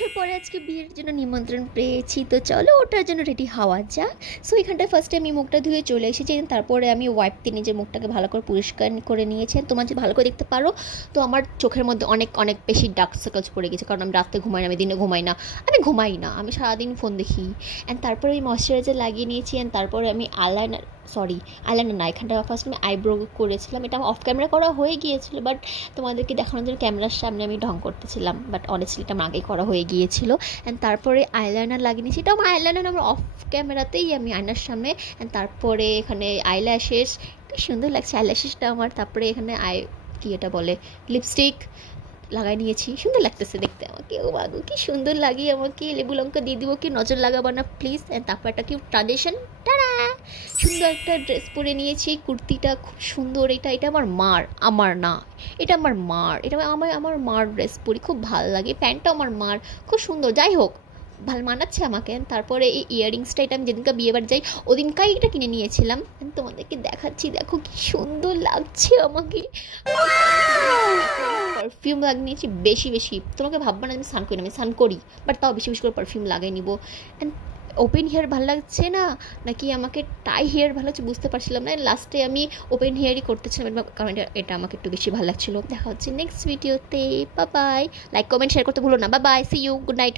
বছর পরে আজকে বিয়ের জন্য নিমন্ত্রণ পেয়েছি, তো চলো ওটার জন্য রেডি হওয়া যাক। সো এখানটায় ফার্স্টে আমি মুখটা ধুয়ে চলে এসেছি, তারপরে আমি ওয়াইপ দিয়ে নিজের মুখটাকে ভালো করে পরিষ্কার করে নিয়েছি। তোমার যদি ভালো করে দেখতে পারো তো আমার চোখের মধ্যে অনেক অনেক বেশি ডার্ক সার্কেলস পড়ে গেছে, কারণ আমি রাতে ঘুমাই না, আমি দিনে ঘুমাই না, আমি সারাদিন ফোন দেখি। অ্যান্ড তারপরে আমি ময়শ্চারাইজার লাগিয়ে নিয়েছি। অ্যান্ড তারপরে আমি আইলাইনার না, এখানটা ফার্স্ট আমি আইব্রো করেছিলাম। এটা আমার অফ ক্যামেরা করা হয়ে গিয়েছিল, বাট তোমাদেরকে দেখানোর জন্য ক্যামেরার সামনে আমি ঢং করতেছিলাম, বাট অনেস্টলি এটা আমার আগেই করা হয়ে গিয়েছিল। অ্যান্ড তারপরে আইলাইনার লাগিয়ে নিয়েছি, এটা আমার আইলাইনার আমার অফ ক্যামেরাতেই আমি আয়নার সামনে। অ্যান্ড তারপরে এখানে আইল্যাশেস, কি সুন্দর লাগছে আইল্যাশেসটা আমার। তারপরে এখানে কি এটা বলে, লিপস্টিক লাগাই নিয়েছি, সুন্দর লাগতেছে দেখতে আমাকে। ও বাগু কি সুন্দর লাগে আমাকে, লেবু লঙ্কা দিয়ে দিব, কি নজর লাগাবো না প্লিজ। অ্যান্ড তারপর একটা কি ট্রাডিশন, টানা সুন্দর একটা ড্রেস পরে নিয়েছি, কুর্তিটা খুব সুন্দর। এটা আমার না, এটা আমার মার ড্রেস পরি, খুব ভালো লাগে। প্যান্টটা আমার মার, খুব সুন্দর। যাই হোক, ভালো মানাচ্ছে আমাকে। তারপরে এই ইয়াররিংসটা, এটা আমি যেদিনকে বিয়েবার যাই ওদিনকাই এটা কিনে নিয়েছিলাম। তোমাদেরকে দেখাচ্ছি, দেখো কি সুন্দর লাগছে আমাকে। পারফিউম লাগিয়ে নিয়েছি বেশি বেশি, তোমাকে ভাববা না আমি স্নান করি না, আমি স্নান করি, বাট তাও বেশি বেশি করে পারফিউম লাগাই নিব। অ্যান্ড ওপেন হেয়ার ভালো লাগছে না, নাকি আমাকে টাই হেয়ার ভালো লাগছে বুঝতে পারছিলাম না। লাস্টে আমি ওপেন হেয়ারই করতেছিলাম, কারণ এটা আমাকে একটু বেশি ভালো লাগছিলো। দেখা হচ্ছে নেক্সট ভিডিওতে। Bye bye, like comment share করতে ভুলো না। Bye bye, see you, good night.